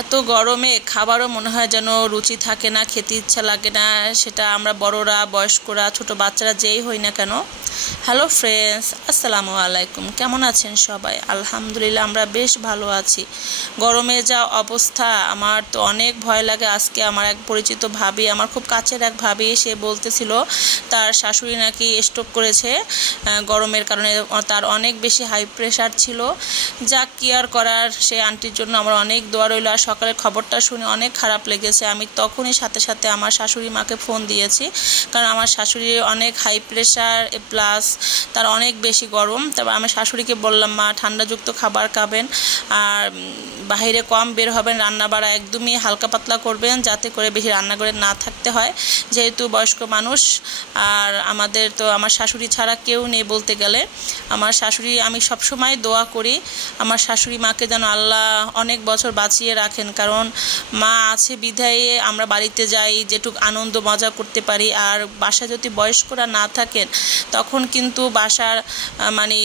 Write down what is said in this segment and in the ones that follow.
এত গরমে খাবারও মনে হয় যেন রুচি থাকে না, খেতে ইচ্ছা লাগে না, সেটা আমরা বড়রা, বয়স্করা, ছোট বাচ্চারা যেই হই না কেন। হ্যালো ফ্রেন্ডস, আসসালামু আলাইকুম। কেমন আছেন সবাই? আলহামদুলিল্লাহ আমরা বেশ ভালো আছি। গরমে যা অবস্থা, আমার তো অনেক ভয় লাগে। আজকে আমার এক পরিচিত ভাবি, আমার খুব কাছের এক ভাবি, সে বলতেছিল তার শাশুড়ি নাকি স্ট্রোক করেছে গরমের কারণে। তার অনেক বেশি হাই প্রেশার ছিল। যা কেয়ার করার, সে আন্টির জন্য আমার অনেক দোয়া রইল। আর সকালে খবরটা শুনে অনেক খারাপ লেগেছে। আমি তখনই সাথে সাথে আমার শাশুড়ি মাকে ফোন দিয়েছি, কারণ আমার শাশুড়ির অনেক হাই প্রেশার প্লাস তার অনেক বেশি গরম। তারপর আমার শাশুড়িকে বললাম, মা ঠান্ডাযুক্ত খাবার খাবেন আর বাইরে কম বের হবেন, রান্না বাড়া একদমই হালকা পাতলা করবেন, যাতে করে বেশি রান্না করে না থাকতে হয়, যেহেতু বয়স্ক মানুষ। আর আমাদের তো আমার শাশুড়ি ছাড়া কেউ নেই বলতে গেলে। আমার শাশুড়ি, আমি সবসময় দোয়া করি আমার শাশুড়ি মাকে যেন আল্লাহ অনেক বছর বাঁচিয়ে রাখেন, কারণ মা আছে বিধায়ে আমরা বাড়িতে যাই, যেটুকু আনন্দ মজা করতে পারি। আর বাসায় যদি বয়স্করা না থাকেন তখন কিন্তু বাসার মানে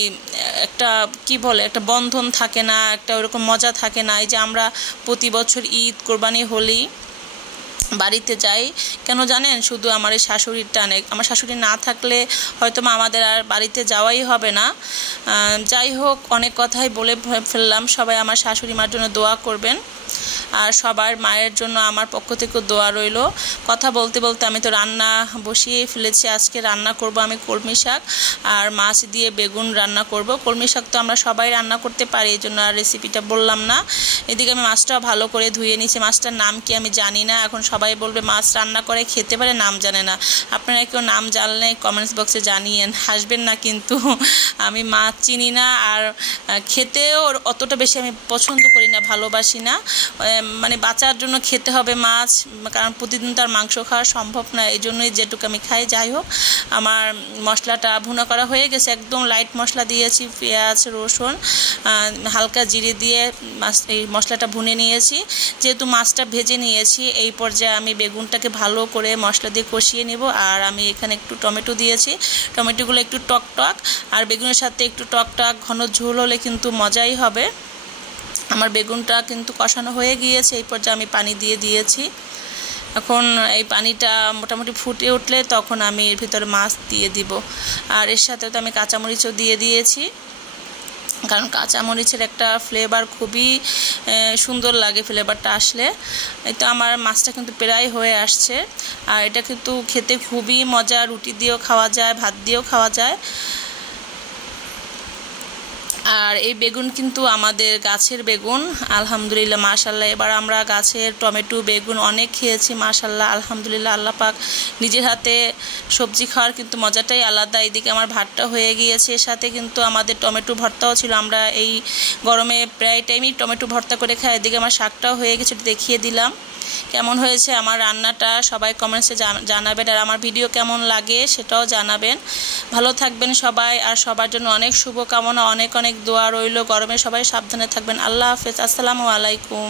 একটা কি বলে, একটা বন্ধন থাকে না, একটা ওরকম মজা থাকে না। এই যে আমরা প্রতি বছর ঈদ, কোরবানি হলেই বাড়িতে যাই কেন জানেন? শুধু আমার এই শাশুড়ির টানে। আমার শাশুড়ি না থাকলে হয়তো আমাদের আর বাড়িতে যাওয়াই হবে না। যাই হোক, অনেক কথাই বলে ফেললাম। সবাই আমার শাশুড়ি মার জন্য দোয়া করবেন, আর সবার মায়ের জন্য আমার পক্ষ থেকে দোয়া রইল। কথা বলতে বলতে আমি তো রান্না বসিয়ে ফেলেছি। আজকে রান্না করব আমি কলমি শাক আর মাছ দিয়ে বেগুন রান্না করব। কলমি শাক তো আমরা সবাই রান্না করতে পারি, এই জন্য আর রেসিপিটা বললাম না। এদিকে আমি মাছটা ভালো করে ধুয়ে নিয়েছি। মাছটার নাম কি আমি জানি না। এখন সবাই বলবে মাছ রান্না করে খেতে পারে, নাম জানে না। আপনারা কেউ নাম জানলে কমেন্টস বক্সে জানিয়েন, হাসবেন না কিন্তু। আমি মাছ চিনি না, আর খেতেও অতটা বেশি আমি পছন্দ করি না, ভালোবাসি না। মানে বাঁচার জন্য খেতে হবে মাছ, কারণ প্রতিদিন তার মাংস খাওয়া সম্ভব না, এই জন্যই যেটুকু আমি খাই। যাই হোক, আমার মশলাটা ভুনা করা হয়ে গেছে, একদম লাইট মশলা দিয়েছি, পেঁয়াজ, রসুন, হালকা জিরে দিয়ে এই মশলাটা ভুনে নিয়েছি। যেহেতু মাছটা ভেজে নিয়েছি, এই পর্যায়ে আমি বেগুনটাকে ভালো করে মশলা দিয়ে কষিয়ে নেব। আর আমি এখানে একটু টমেটো দিয়েছি, টমেটোগুলো একটু টক টক, আর বেগুনের সাথে একটু টক টক ঘন ঝোল হলে কিন্তু মজাই হবে। আমার বেগুনটা কিন্তু কষানো হয়ে গিয়েছে, এই পর্যায়ে আমি পানি দিয়ে দিয়েছি। এখন এই পানিটা মোটামুটি ফুটে উঠলে তখন আমি এর ভিতরে মাছ দিয়ে দিব। আর এর সাথে তো আমি কাঁচামরিচও দিয়ে দিয়েছি, কারণ কাঁচামরিচের একটা ফ্লেভার খুবই সুন্দর লাগে, ফ্লেভারটা আসলে। এই তো আমার মাছটা কিন্তু প্রায় হয়ে আসছে। আর এটা কিন্তু খেতে খুবই মজা, রুটি দিয়েও খাওয়া যায়, ভাত দিয়েও খাওয়া যায়। আর এই বেগুন কিন্তু আমাদের গাছের বেগুন, আলহামদুলিল্লাহ মাশাল্লাহ। এবার আমরা গাছের টমেটো, বেগুন অনেক খেয়েছি মাশাল্লাহ, আলহামদুলিল্লাহ। আল্লাহ পাক নিজের হাতে সবজি খাওয়ার কিন্তু মজাটাই আলাদা। এইদিকে আমার ভাতটা হয়ে গিয়েছে, এর সাথে কিন্তু আমাদের টমেটো ভর্তাও ছিল। আমরা এই গরমে প্রায় টাইমই টমেটো ভর্তা করে খাই। এদিকে আমার শাকটাও হয়ে গেছে, দেখিয়ে দিলাম। কেমন হয়েছে আমার রান্নাটা সবাই কমেন্টসে জানাবেন, আর আমার ভিডিও কেমন লাগে সেটাও জানাবেন। ভালো থাকবেন সবাই, আর সবার জন্য অনেক শুভকামনা, অনেক অনেক দোয়া রইল। গরমে সবাই সাবধানে থাকবেন। আল্লাহ হাফেজ, আসসালামু আলাইকুম।